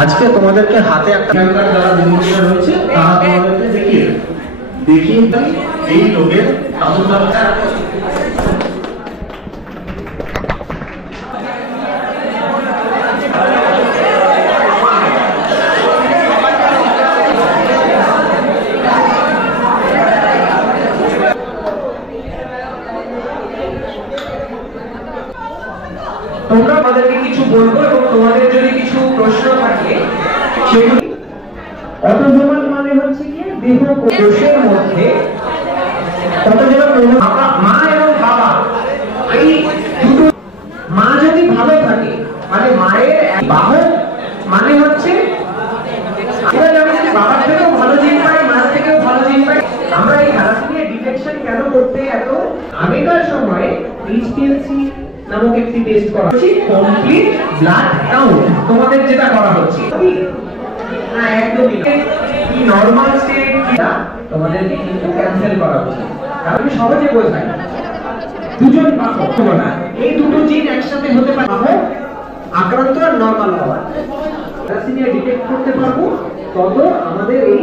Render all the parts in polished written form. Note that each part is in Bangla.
আজকে তোমাদেরকে হাতে একটা যারা জিনিসটা রয়েছে তারা তোমাদেরকে দেখিয়ে এই রোগের তোমরা আমাদেরকে কিছু বলবো এবং তোমাদের যদি কিছু প্রশ্ন থাকে সেগুলি। অটোজোমাল মানে হচ্ছে কি দেহ কোষের মধ্যে মা এবং বাবা এই দুটো, মা যদি ভালো থাকে মানে মায়ের বাহক মানে হচ্ছে আমরা জানি যে বাবার থেকেও ভালো জিন পাই, মায়ের থেকেও ভালো জিন পাই। আমরা এই থ্যালাসেমিয়া ডিটেকশন কেন করতে এত আগেকার সময়ে এইচপিএলসি নামক একটি টেস্ট করা হচ্ছে, কমপ্লিট ব্লাড কাউন্ট তোমাদের যেটা করা হচ্ছে না একদমই কি নরমাল স্টেট কিনা তোমাদেরকে কিন্তু ক্যান্সেল করা হচ্ছে। আমি সহজে বোঝাই, দুজন বাহক না, এই দুটো জিন একসাথে হতে পারে বাহক আক্রান্ত আর নরমাল হওয়া। থ্যালাসেমিয়া ডিটেক্ট করতে পারবো তত আমাদের এই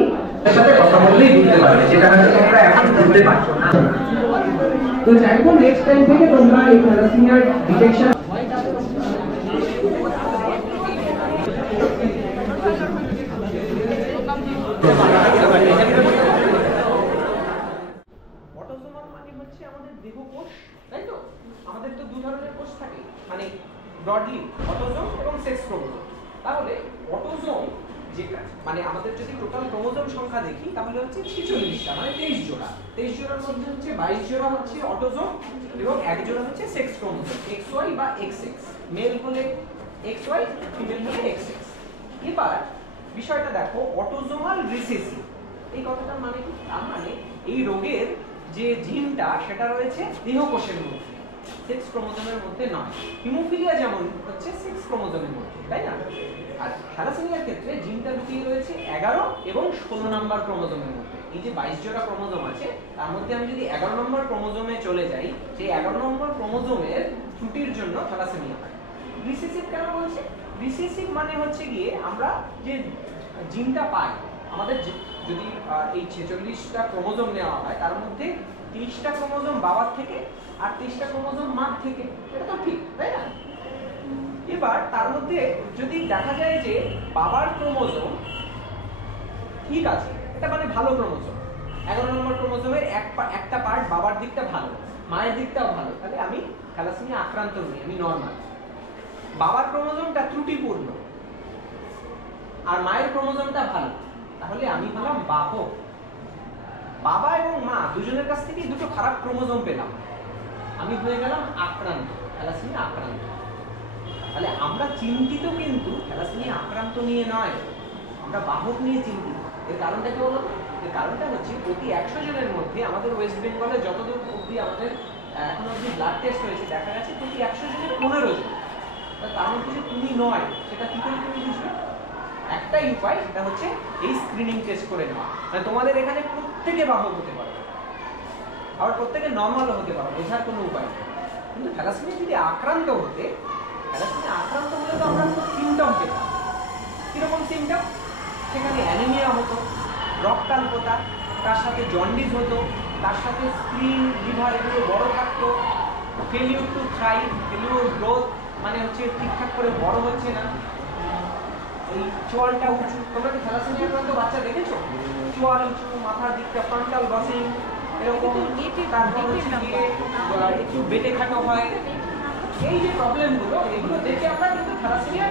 সাথে কথা বললেই বুঝতে পারবে, যেটা হয়তো তোমরা এখন বুঝতে পারছো না। তো চাইবো নেক্সট টাইম থেকে তোমরা এই থ্যালাসেমিয়া ডিটেকশন অটোজোমাল মানে হচ্ছে আমাদের দেহ কোষ, তাই তো? আমাদের তো দুই ধরনের কোষ থাকে, মানে ব্রডলি অটোজোম এবং সেক্স ক্রোমোজোম। তাহলে অটোজোম যেটা মানে আমাদের যদি টোটাল ক্রোমোজোম সংখ্যা দেখি তাহলে হচ্ছে 46টা, মানে 23 জোড়া। 23 জোড়ার মধ্যে হচ্ছে 22 জোড়া হচ্ছে অটোজোম এবং এক জোড়া হচ্ছে সেক্স ক্রোমোজোম, XY বা XX। মেল হলে XY, ফিমেল হলে XX। এবার বিষয়টা দেখো, অটোজোমাল রিসেসিভ এই কথাটার মানে কি? তার মানে এই রোগের যে জিনটা সেটা রয়েছে দেহকোষের মধ্যে, সেক্স ক্রোমোজোমের মধ্যে নয়। হিমোফিলিয়া যেমন হচ্ছে সেক্স ক্রোমোজোমের মধ্যে, তাই না? আর থ্যালাসেমিয়ার ক্ষেত্রে জিনটা লুকিয়ে রয়েছে 11 এবং 16 নম্বর ক্রোমোজোমের মধ্যে। এই যে 22 জোড়া ক্রোমোজোম আছে তার মধ্যে আমি যদি 11 নম্বর ক্রোমোজোমে চলে যাই, সেই 11 নম্বর ক্রোমোজোমের ত্রুটির জন্য থ্যালাসেমিয়া হয়। রিসেসিভ কেন বলছে? রিসেসিভ মানে হচ্ছে গিয়ে আমরা যে জিনটা পাই, আমাদের যদি এই 46টা ক্রোমোজোম নেওয়া হয় তার মধ্যে 30টা ক্রোমোজোম বাবার থেকে আর 30টা ক্রোমোজোম মার থেকে, এটা তো ঠিক, তাই না? এবার তার মধ্যে যদি দেখা যায় যে বাবার ক্রোমোজোম ঠিক আছে, এটা মানে ভালো ক্রোমোজোম, 11 নম্বর ক্রোমোজোমের একটা পার্ট বাবার দিকটা ভালো, মায়ের দিকটাও ভালো, তাহলে আমি থ্যালাসেমিয়া আক্রান্ত নই, আমি নরমাল। বাবার ক্রোমোজোমটা ত্রুটিপূর্ণ আর মায়ের ক্রোমোজোমটা ভালো, তাহলে আমি হলাম বাহক। বাবা এবং মা দুজনের কাছ থেকে দুটো খারাপ ক্রোমোজোম পেলাম, আমি হয়ে গেলাম আক্রান্ত, থ্যালাসেমিয়া আক্রান্ত। তাহলে আমরা চিন্তিত কিন্তু থ্যালাসেমিয়া আক্রান্ত নিয়ে নয়, আমরা বাহক নিয়ে চিন্তিত। এর কারণটা কি বলো? এর কারণটা হচ্ছে প্রতি 100 জনের মধ্যে আমাদের ওয়েস্ট বেঙ্গলে যতদূর অবধি আমাদের এখন অবধি ব্লাড টেস্ট হয়েছে দেখা গেছে প্রতি 100 জনের 15 জন। তার মধ্যে যে তুমি নয় সেটা কি করে তুমি বুঝবে? একটাই উপায়, সেটা হচ্ছে এই স্ক্রিনিং টেস্ট করে নেওয়া। মানে তোমাদের এখানে প্রত্যেকে বাহক হতে পারে, আবার প্রত্যেকে নর্মালও হতে পারে, বোঝার কোনো উপায় নেই। কিন্তু থ্যালাসেমিয়া যদি আক্রান্ত হতে, থ্যালাসেমিয়া আক্রান্ত হলে তো আমরা সিমটম পেতাম। কিরকম সিমটম? সেখানে অ্যানিমিয়া হতো, রক্তাল্পতা, তার সাথে জন্ডিস হতো, তার সাথে স্ক্রিন, লিভার এগুলো বড় থাকতো, failure to thrive, failure growth মানে হচ্ছে ঠিকঠাক করে বড় হচ্ছে না, এই চোয়ালটা উঁচু। তোমরা কি থ্যালাসেমিয়া আক্রান্ত বাচ্চা দেখেছো? চোয়াল উঁচু, মাথার দিকটা ফ্রন্টাল বসিং এরকম, তারপর হচ্ছে গিয়ে একটু বেটে খাটো হয়। এই যে প্রবলেমগুলো, এগুলো দেখে আমরা কিন্তু থ্যালাসেমিয়া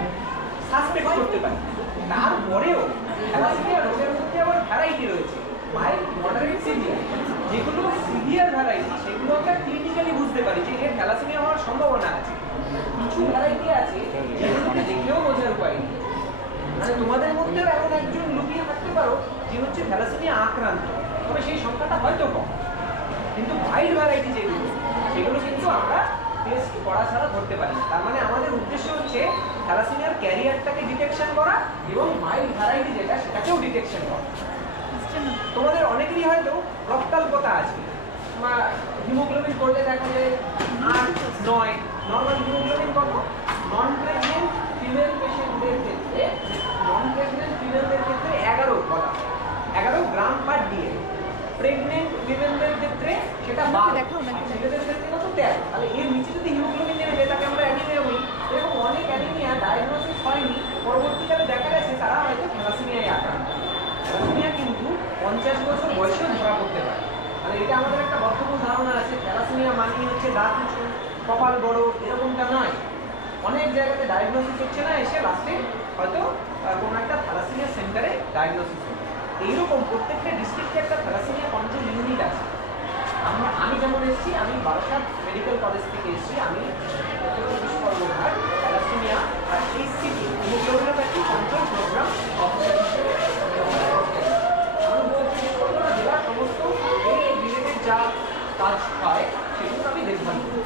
সাসপেক্ট করতে পারি। তারপরেও থ্যালাসেমিয়া রোগের মধ্যে আবার ভ্যারাইটি রয়েছে, মাইল্ড, মডারেট, সিভিয়ার। যেগুলো সিভিয়ার ভ্যারাইটি সেগুলো আমরা ক্লিনিক্যালি বুঝতে পারি যে এর থ্যালাসেমিয়া হওয়ার সম্ভাবনা আছে। কিছু ভ্যারাইটি আছে যেগুলোকে দেখলেও বোঝার উপায় নেই। মানে তোমাদের মধ্যেও এমন একজন লুকিয়ে থাকতে পারো যে হচ্ছে থ্যালাসেমিয়া আক্রান্ত, তবে সেই সংখ্যাটা হয়তো কম। কিন্তু মাইল্ড ভ্যারাইটি যেগুলো, সেগুলো কিন্তু আমরা টেস্ট করা ছাড়া ধরতে পারি না। তার মানে আমাদের উদ্দেশ্য হচ্ছে থ্যালাসেমিয়ার ক্যারিয়ারটাকে ডিটেকশন করা এবং মাইল্ড ভ্যারাইটি যেটা সেটাকেও ডিটেকশন করা। তোমাদের অনেকেরই হয়তো রক্তাল্পতা আছে, হিমোগ্লোবিন করলে দেখা যায় 8, 9 নর্মাল হিমোগ্লোবিন কত? নন প্রেগনেন্ট ফিমেল পেশেন্টদের ক্ষেত্রে 11 বলা হয়, 11 গ্রাম পার ডিএনএ। প্রেগনেন্ট ফিমেলদের ক্ষেত্রে সেটা 12, ছেলেদের ক্ষেত্রে কত? 13। তাহলে এর নিচে যদি হিমোগ্লোবিন নেমে যায় তাকে আমরা অ্যানিমিয়া বলি। এরকম অনেক অ্যানিমিয়া ডায়াগনোসিস হয়নি, পরবর্তীকালে দেখা গেছে তারা হয়তো থ্যালাসেমিয়ায় আক্রান্ত। থ্যালাসেমিয়া কিন্তু 50 বছর বয়সেও ধরা পড়তে পারে। মানে এটা আমাদের একটা বর্তমান ধারণা আছে থ্যালাসেমিয়া মানেই হচ্ছে দাঁত উঁচু, কপাল বড়, এরকমটা নয়। অনেক জায়গাতে ডায়াগনোসিস হচ্ছে না, এসে লাস্টে হয়তো কোনো একটা থ্যালাসেমিয়া সেন্টারে ডায়াগনোসিস হচ্ছে। এইরকম প্রত্যেকটা ডিস্ট্রিক্টে একটা থ্যালাসেমিয়া কন্ট্রোল ইউনিট আছে। আমি যেমন এসেছি, আমি বারাসাত মেডিকেল কলেজ থেকে এসেছি, আমি উত্তর চব্বিশ পরগনার থ্যালাসেমিয়া আর এইচসিপি হিমোগ্লোবিনোপ্যাথি কন্ট্রোল প্রোগ্রাম অফিসার হিসেবে আমি উত্তর চব্বিশ পরগনা জেলার সমস্ত এই রিলেটেড যা কাজ হয় সেগুলো আমি দেখভাল করি।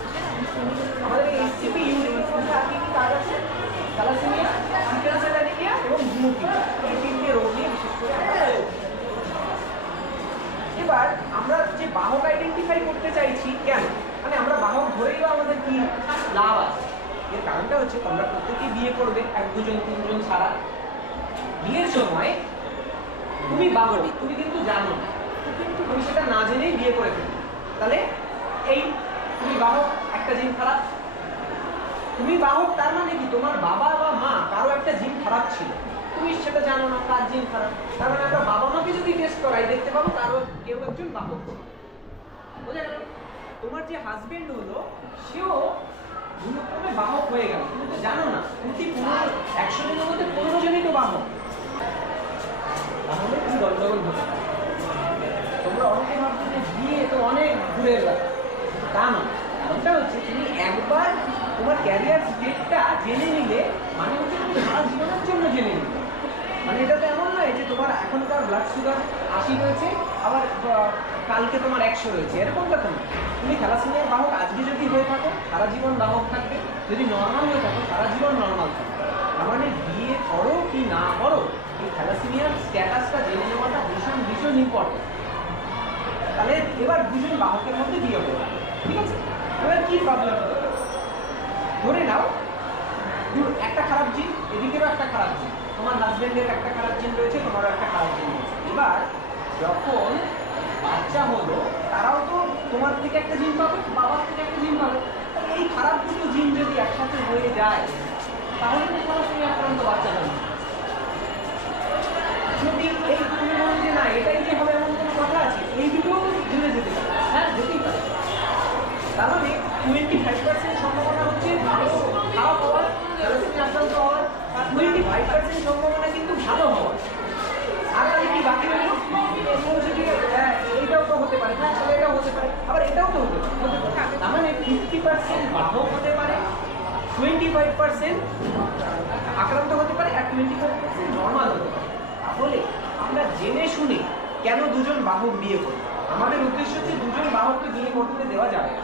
আমাদের এই এইচসিপি ইউনিটের মধ্যে আর কি কাজ আছে? থ্যালাসেমিয়া, সিকেল সেল অ্যানিমিয়া এবং হিমোফিলিয়া, এই তিনটে রোগ নিয়ে বিশেষ করে। এবার আমরা যে বাহক আইডেন্টিফাই করতে চাইছি কেন? মানে আমরা বাহক ধরেই বা আমাদের কি লাভ আছে? এর কারণটা হচ্ছে তোমরা প্রত্যেকেই বিয়ে করবে, 1-2 জন 3 জন ছাড়া। বিয়ের সময় তুমি বাহক, তুমি কিন্তু জানো না, তুমি সেটা না জেনেই বিয়ে করে ফেলবে। তাহলে এই তুমি বাহক, একটা জিন খারাপ। তুমি বাহক তার মানে কি তোমার বাবা বা মা কারো একটা জিন খারাপ ছিল, তুমি সেটা জানো না কার জিন খারাপ। তার মানে আমরা বাবা মাকে যদি টেস্ট করাই দেখতে পাবো কারো কেউ একজন বাহক। বোঝা গেল? তোমার যে হাজবেন্ড হলো সেও ভুলক্রমে বাহক হয়ে গেল, তুমি তো জানো না। 100 জনের মধ্যে 15 জনই তো বাহক। তাহলে কি গন্ডগোল হতে পারে? তোমরা অনেকে ভাবছো যে বিয়ে তো অনেক দূরের ব্যাপার, তা নয়। কারণটা হচ্ছে তুমি একবার তোমার ক্যারিয়ার স্টেটটা জেনে নিলে মানে হচ্ছে তুমি সারা জীবনের জন্য জেনে নিলে। মানে এটা তো এমন নয় যে তোমার এখনকার ব্লাড সুগার 80 রয়েছে, আবার কালকে তোমার 100 রয়েছে, এরকমটা তো না। তুমি থ্যালাসেমিয়ার বাহক আজকে যদি হয়ে থাকো সারা জীবন বাহক থাকবে, যদি নর্মাল হয়ে থাকো সারা জীবন নর্মাল থাকবে। তার মানে বিয়ে করো কি না করো, এই থ্যালাসেমিয়ার স্ট্যাটাসটা জেনে নেওয়াটা ভীষণ ভীষণ ইম্পর্টেন্ট। তাহলে এবার 2 জন বাহকের মধ্যে বিয়ে হয়ে গেল, ঠিক আছে? এবার কি প্রবলেম হলো? ধরে নাও একটা খারাপ জিন, এদিকেরও একটা খারাপ জিন, তোমার হাজবেন্ডের একটা খারাপ জিন রয়েছে, তোমারও একটা খারাপ জিন রয়েছে। এবার যখন বাচ্চা হলো তারাও তো তোমার থেকে একটা জিন পাবে, বাবার থেকে একটা জিন পাবে। এই খারাপ দুটো জিন যদি একসাথে হয়ে যায় তাহলে তো থ্যালাসেমিয়া আক্রান্ত বাচ্চা হবে। যদি এই তুমি বলো যে না এটাই যে হবে এমন কোনো কথা আছে, এই দুটোও তো জুড়ে যেতে পারে। হ্যাঁ, যেতেই পারে। তার মানে 25% সম্ভাবনা হচ্ছে ভালো খারাপ হওয়ার, থ্যালাসেমিয়া আক্রান্ত হওয়ার, আর 25% সম্ভাবনা কিন্তু ভালো হওয়ার। আর তাহলে কি বাকি রইল? এইটাও তো হতে পারে, হ্যাঁ তাহলে এটাও হতে পারে, আবার এটাও তো হতে পারে। তার মানে 50% বাহক হতে পারে, 25% আক্রান্ত হতে পারে, আর 25% নর্মাল হতে পারে। তাহলে আমরা জেনে শুনে কেন 2 জন বাহক বিয়ে করব? আমাদের উদ্দেশ্য হচ্ছে 2 জন বাহককে বিয়ে করতে দেওয়া যাবে না,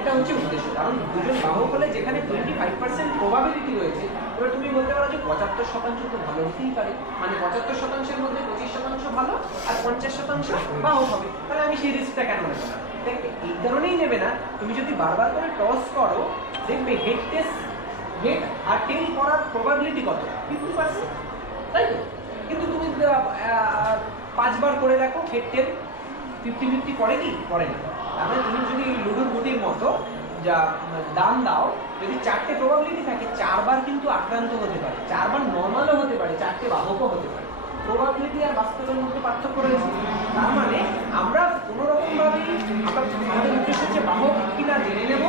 এটা হচ্ছে উদ্দেশ্য। কারণ 2 জন বাহক হলে যেখানে 25% প্রবাবিলিটি রয়েছে, এবার তুমি বলতে পারো যে 75% তো ভালো হতেই পারে, মানে 75%-এর মধ্যে 25% ভালো আর 50% বাহক হবে। তাহলে আমি সেই রিস্কটা কেন নেব না? দেখবে এই কারণেই নেবে না, তুমি যদি বারবার করে টস করো দেখবে হেড টেস্ট, হেড আর টেল করার প্রবাবিলিটি কত? 50%, তাই তো? কিন্তু তুমি 5 বার করে দেখো হেড টেল 50-50 করে কি? করে না। তার মানে তুমি যদি লুডোর গুটির মতো যা দাম দাও, যদি 4টে প্রবাবিলিটি থাকে 4 বার কিন্তু আক্রান্ত হতে পারে, 4 বার নর্মালও হতে পারে, 4টে বাহকও হতে পারে। প্রবাবিলিটি আর বাস্তবের মধ্যে পার্থক্য রয়েছে। তার মানে আমরা কোনোরকমভাবেই আমাদের উদ্দেশ্য হচ্ছে বাহক কিনা জেনে নেব,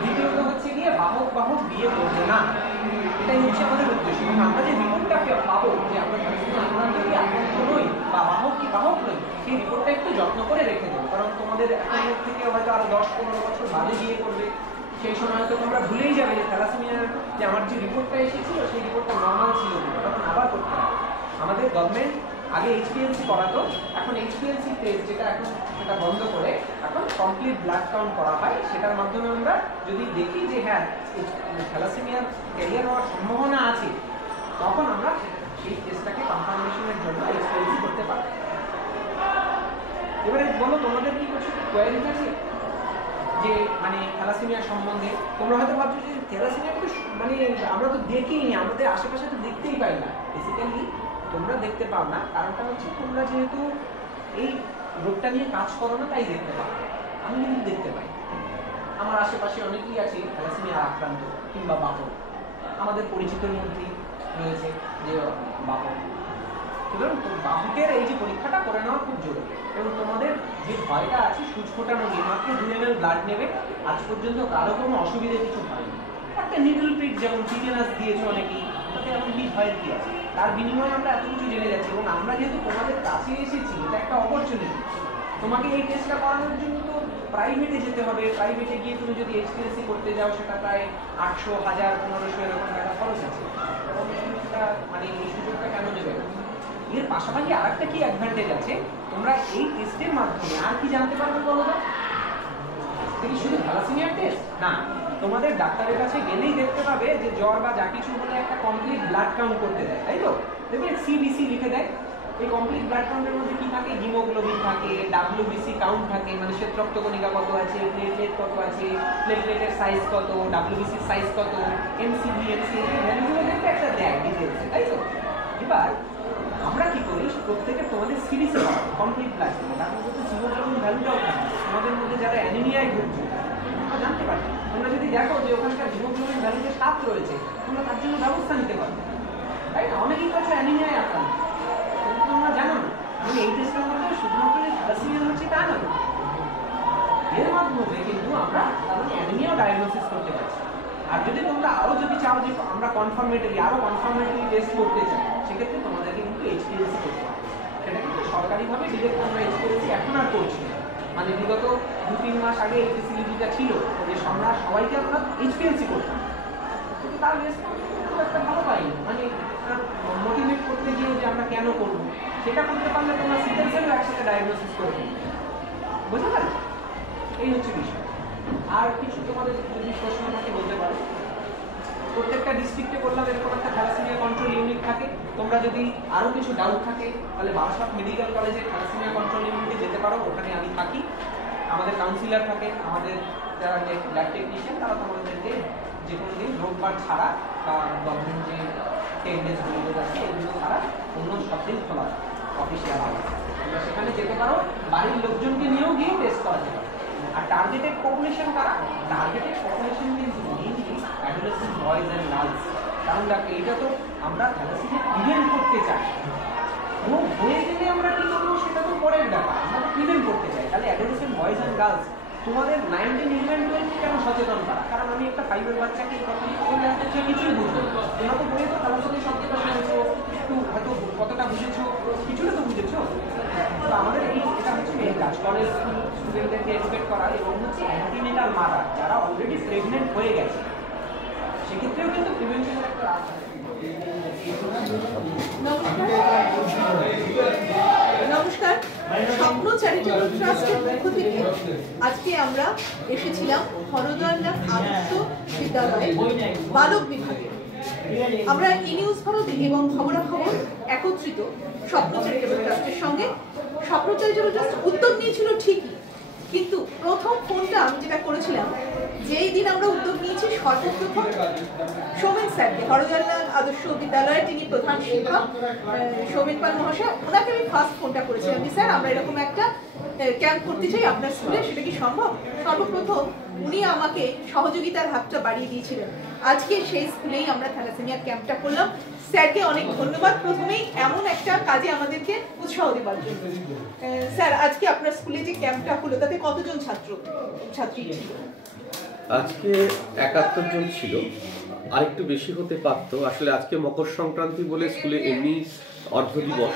দ্বিতীয়ত হচ্ছে গিয়ে বাহক বাহক বিয়ে করবো না, এটাই হচ্ছে আমাদের উদ্দেশ্য। আমরা যে রিপোর্টটা পাবো যে আমরা আক্রান্ত কি আক্রান্ত নই বা বাহক কি বাহক নই, সেই রিপোর্টটা একটু যত্ন করে রেখে দেবো। কারণ তোমাদের এখনের থেকে হয়তো আরো 10-15 বছর বাদে বিয়ে করবে, সেই সময় হয়তো তোমরা ভুলেই যাবে যে থ্যালাসেমিয়ার যে আমার যে রিপোর্টটা এসেছিল সেই রিপোর্টটা নর্মাল ছিল, তখন আবার করতে হবে। আমাদের গভর্নমেন্ট আগে এইচপিএলসি করাতো, এখন এইচপিএলসি টেস্ট যেটা এখন সেটা বন্ধ করে এখন কমপ্লিট ব্লাড কাউন্ট করা হয়। সেটার মাধ্যমে আমরা যদি দেখি যে হ্যাঁ থ্যালাসেমিয়ার ক্যারিয়ার হওয়ার সম্ভাবনা আছে, তখন আমরা সেই টেস্টটাকে কনফার্মেশনের জন্য এইচপিএলসি করতে পারি। এবারে বলো তোমাদের কি কিছু কোয়ারিজ আছে? যে মানে থ্যালাসেমিয়া সম্বন্ধে তোমরা হয়তো ভাবছো যে থ্যালাসেমিয়া মানে আমরা তো দেখিনি, আমাদের আশেপাশে তো দেখতেই পাই না। বেসিক্যালি তোমরা দেখতে পাও না, কারণটা হচ্ছে তোমরা যেহেতু এই রোগটা নিয়ে কাজ করো না, তাই দেখতে পাও। আমি কিন্তু দেখতে পাই, আমার আশেপাশে অনেকেই আছে থ্যালাসেমিয়া আক্রান্ত কিংবা বাহক, আমাদের পরিচিতের মধ্যেই রয়েছে যে বাহক। সুতরাং বাহকের এই যে পরীক্ষাটা করে নেওয়া খুব জরুরি। এবং তোমাদের যে ভয়টা আছে সুচ ফোটানো নিয়ে, মাত্র 2 ml ব্লাড নেবে, আজ পর্যন্ত কারো কোনো অসুবিধা কিছু হয়নি। একটা নিডল প্রিক যেমন টিটেনাস দিয়েছো অনেকেই, তাতে এমন কি ভয়ের কি আছে? তার বিনিময়ে আমরা এত কিছু জেনে যাচ্ছি। এবং আমরা যেহেতু তোমাদের কাছে এসেছি, এটা একটা অপরচুনিটি। তোমাকে এই টেস্টটা করানোর জন্য তো প্রাইভেটে যেতে হবে। প্রাইভেটে গিয়ে তুমি যদি এইচপিএলসি করতে যাও, সেটা প্রায় 800, 1000, 1500 এরকম টাকা খরচ আছে। মানে এই সুযোগটা কেন দেবে না? এর পাশাপাশি আর একটা কি অ্যাডভান্টেজ আছে, তোমরা এই টেস্টের মাধ্যমে আর কি জানতে পারবে বলো তো? কি শুধু থ্যালাসেমিয়ার টেস্ট না, তোমাদের ডাক্তারের কাছে গেলেই দেখতে পাবে যে জ্বর বা যা কিছু হলে একটা কমপ্লিট ব্লাড কাউন্ট করতে দেয়, তাই তো? দেখবে সিবিসি লিখে দেয়। এই কমপ্লিট ব্লাড কাউন্টের মধ্যে কি থাকে? হিমোগ্লোবিন থাকে, ডাব্লিউবিসি কাউন্ট থাকে, মানে শ্বেত রক্তকণিকা কত আছে, প্লেটলেট কত আছে, প্লেটলেটের সাইজ কত, ডাব্লিউবিসির সাইজ কত, এমসিভি, এমসিএ ভ্যালুগুলো দেখতে একটা দেয় ডিটেইলসে, তাই তো? এবার আমরা কি করি, প্রত্যেকের তোমাদের সিরিজে কমপ্লিট ব্লাড দেবো, তার মধ্যে তো হিমোগ্লোবিন ভ্যালুটাও থাকে। তোমাদের মধ্যে যারা অ্যানিমিয়ায় ভুগছে তোমরা জানতে পারবে। তোমরা যদি দেখো যে ওখানকার হিমোগ্লোবিন ভ্যালুতে 7 রয়েছে, তোমরা তার জন্য ব্যবস্থা নিতে পারবে, তাই না? অনেকেই করছো অ্যানিমিয়ায় আক্রান্ত, কিন্তু তোমরা জানো না। আমি এই টেস্টের মধ্যে শুধুমাত্র যে থ্যালাসেমিয়া হচ্ছে তা নয়, এর মাধ্যমে কিন্তু আমরা তাহলে অ্যানিমিয়াও ডায়াগনোসিস করতে পারছি। আর যদি তোমরা আরো যদি চাও যে আমরা কনফার্মেটরি টেস্ট করতে চাই, সেক্ষেত্রে তোমাদেরকে কিন্তু এইচপিএলসি করতে হবে। সেটা কিন্তু সরকারিভাবে ডিরেক্ট আমরা এইচপিএলসি এখন আর করছি না। মানে বিগত 2-3 মাস আগে এই ফেসিলিটিটা ছিল যে আমরা সবাইকে আমরা এইচপিএলসি করতাম, কিন্তু তার রেসপন্স খুব একটা ভালো পাইনি। মানে মোটিভেট করতে গিয়ে যে আমরা কেন করবো, সেটা করতে পারলে তোমরা সিকেল সেলও একসাথে ডায়াগনোসিস করে দেবে, বুঝতে পারছো? এই হচ্ছে বিষয়। আর কিছু তোমাদের যদি প্রশ্ন থাকে বলতে পারো। প্রত্যেকটা ডিস্ট্রিক্টে করলাম এরকম একটা থ্যালাসেমিয়া কন্ট্রোল ইউনিট থাকে। তোমরা যদি আরও কিছু ডাউট থাকে তাহলে বারাসাত মেডিকেল কলেজে থ্যালাসেমিয়া কন্ট্রোল ইউনিটে যেতে পারো, ওখানে আমি থাকি। আমাদের কাউন্সিলর থাকে, আমাদের যারা ল্যাব টেকনিশিয়ান, তারা তোমাদেরকে যে কোনো দিন রোববার ছাড়া বা গভর্নমেন্ট যে 10 days হলিডেজ আছে এগুলো ছাড়া অন্য সব দিন খোলা থাকে অফিসিয়াল আওয়ার। তোমরা সেখানে যেতে পারো, বাড়ির লোকজনকে নিয়েও গিয়ে টেস্ট করাতে পারো। আর টার্গেটেড পপুলেশন কারা? Targeted population means mainly adolescent boys and girls. কারণ দেখো, এটা তো আমরা থ্যালাসেমিয়া প্রিভেন্ট করতে চাই। রোগ হয়ে গেলে আমরা কি করবো সেটা তো পরের ব্যাপার, আমরা তো প্রিভেন্ট করতে চাই। তাহলে অ্যাডোলেসেন্ট বয়েজ অ্যান্ড গার্লস তোমাদের 19, 11, 12 কেন সচেতন করা? কারণ আমি একটা 5 এর বাচ্চাকে এই কথা বললে সে কিছুই বুঝবে না। তোমরা তো বইয়ে তো থ্যালাসেমিয়া শব্দটা শুনেছো, একটু হয়তো কতটা বুঝেছো, কিছুটা তো বুঝেছো। তো আমাদের এটা হচ্ছে মেন কাজ, কলেজ স্টুডেন্টদেরকে এডুকেট করা। এবং হচ্ছে অ্যান্টিনেটাল মাদার যারা অলরেডি প্রেগনেন্ট হয়ে গেছে, সেক্ষেত্রেও কিন্তু প্রিভেনশনের একটা রাস্তা। নমস্কার, স্বপ্ন চ্যারিটেবল ট্রাস্টের পক্ষ থেকে আজকে আমরা এসেছিলাম হরদয়ালনাথ আদর্শ বিদ্যালয়ের বালক বিভাগে। আমরা ই নিউজ ভারত এবং খবরাখবর একত্রিত স্বপ্ন চ্যারিটেবল ট্রাস্টের সঙ্গে। স্বপ্ন চ্যারিটেবল ট্রাস্ট উদ্যোগ নিয়েছিল ঠিকই, কিন্তু প্রথম ফোনটা আমি যেটা করেছিলাম, যেই দিন আমরা উদ্যোগ নিয়েছি সর্বপ্রথম সৌমেন স্যারকে, হরদয়ালনাথ আদর্শ বিদ্যালয়ের যিনি প্রধান শিক্ষক সৌমেন পাল মহাশয়, ওনাকে আমি ফার্স্ট ফোনটা করেছিলাম যে স্যার আমরা এরকম একটা ক্যাম্প করতে চাই আপনার স্কুলে, সেটা কি সম্ভব? সর্বপ্রথম উনি আমাকে সহযোগিতার হাতটা বাড়িয়ে দিয়েছিলেন। আজকে সেই স্কুলেই আমরা থ্যালাসেমিয়ার ক্যাম্পটা করলাম। স্যারকে অনেক ধন্যবাদ প্রথমেই এমন একটা কাজে আমাদেরকে উৎসাহ দেওয়ার জন্য। স্যার, আজকে আপনার স্কুলে যে ক্যাম্পটা হলো তাতে কতজন ছাত্রী ছিল? আজকে 71 জন ছিল, আরেকটু বেশি হতে পারতো। আসলে আজকে মকর সংক্রান্তি বলে স্কুলে এমনি অর্ধ দিবস,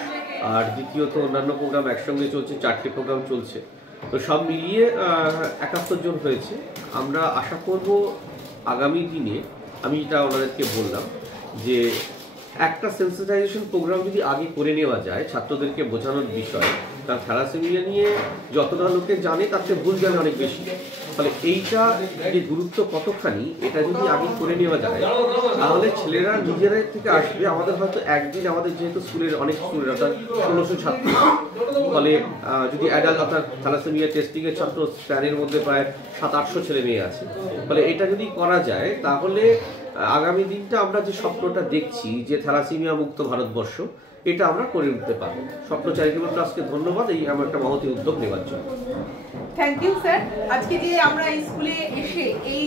আর দ্বিতীয়ত অন্যান্য প্রোগ্রাম একসঙ্গে চলছে, 4টে প্রোগ্রাম চলছে, তো সব মিলিয়ে 71 জন হয়েছে। আমরা আশা করব আগামী দিনে, আমি এটা ওনাদেরকে বললাম যে একটা সেন্সিটাইজেশন প্রোগ্রাম যদি আগে করে নেওয়া যায় ছাত্রদেরকে বোঝানোর বিষয়, কারণ থ্যালাসেমিয়া নিয়ে যতটা লোকে জানে তার থেকে ভুল জানে অনেক বেশি। ফলে এইটা যে গুরুত্ব কতখানি এটা যদি আগে করে নেওয়া যায় তাহলে ছেলেরা নিজেরা থেকে আসবে। আমাদের হয়তো একদিন আমাদের যেহেতু স্কুলের অনেক স্কুলের অর্থাৎ 1600 ছাত্র, ফলে যদি অ্যাডাল্ট অর্থাৎ থ্যালাসেমিয়া টেস্টিংয়ের ছাত্র স্প্যানের মধ্যে প্রায় 700-800 ছেলে মেয়ে আছে। ফলে এটা যদি করা যায় তাহলে আগামী দিনটা আমরা যে স্বপ্নটা দেখছি যে থ্যালাসেমিয়া মুক্ত ভারতবর্ষ, এটা আমরা করে উঠতে পারবো। স্বপ্ন চ্যারিটেবল ট্রাস্টকে ধন্যবাদ এই আমার একটা মহতী উদ্যোগ নেওয়ার জন্য। Thank you sir. আজকে যে আমরা এই স্কুলে এসে এই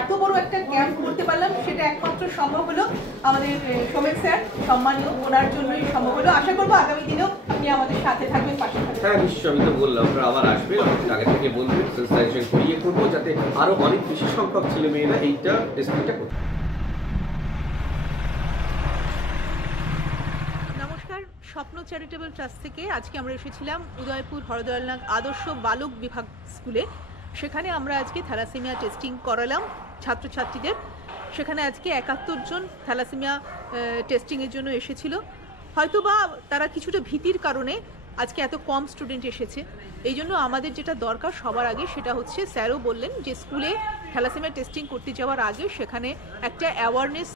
এত বড় একটা ক্যাম্প করতে পারলাম সেটা একমাত্র সম্ভব হলো আমাদের সোমেন স্যার, সম্মানীয়, ওনার জন্যই সম্ভব হলো। আশা করবো আগামী দিনেও আপনি আমাদের সাথে থাকবেন, পাশে থাকবেন। হ্যাঁ নিশ্চয়ই, আমি তো বললাম আমরা আবার আসবে, আগে থেকে বলবেন, সেন্সিটাইজেশন করিয়ে করবো যাতে আরো অনেক বেশি সংখ্যক ছেলে মেয়েরা এইটা টেস্টিংটা করবে। স্বপ্ন চ্যারিটেবল ট্রাস্ট থেকে আজকে আমরা এসেছিলাম উদয়পুর হরদয়ালনাথ আদর্শ বালক বিভাগ স্কুলে। সেখানে আমরা আজকে থ্যালাসেমিয়া টেস্টিং করালাম ছাত্রছাত্রীদের। সেখানে আজকে 71 জন থ্যালাসেমিয়া টেস্টিংয়ের জন্য এসেছিল। হয়তোবা তারা কিছুটা ভীতির কারণে আজকে এত কম স্টুডেন্ট এসেছে। এই জন্য আমাদের যেটা দরকার সবার আগে সেটা হচ্ছে, স্যারও বললেন যে স্কুলে থ্যালাসেমিয়া টেস্টিং করতে যাওয়ার আগে সেখানে একটা অ্যাওয়ারনেস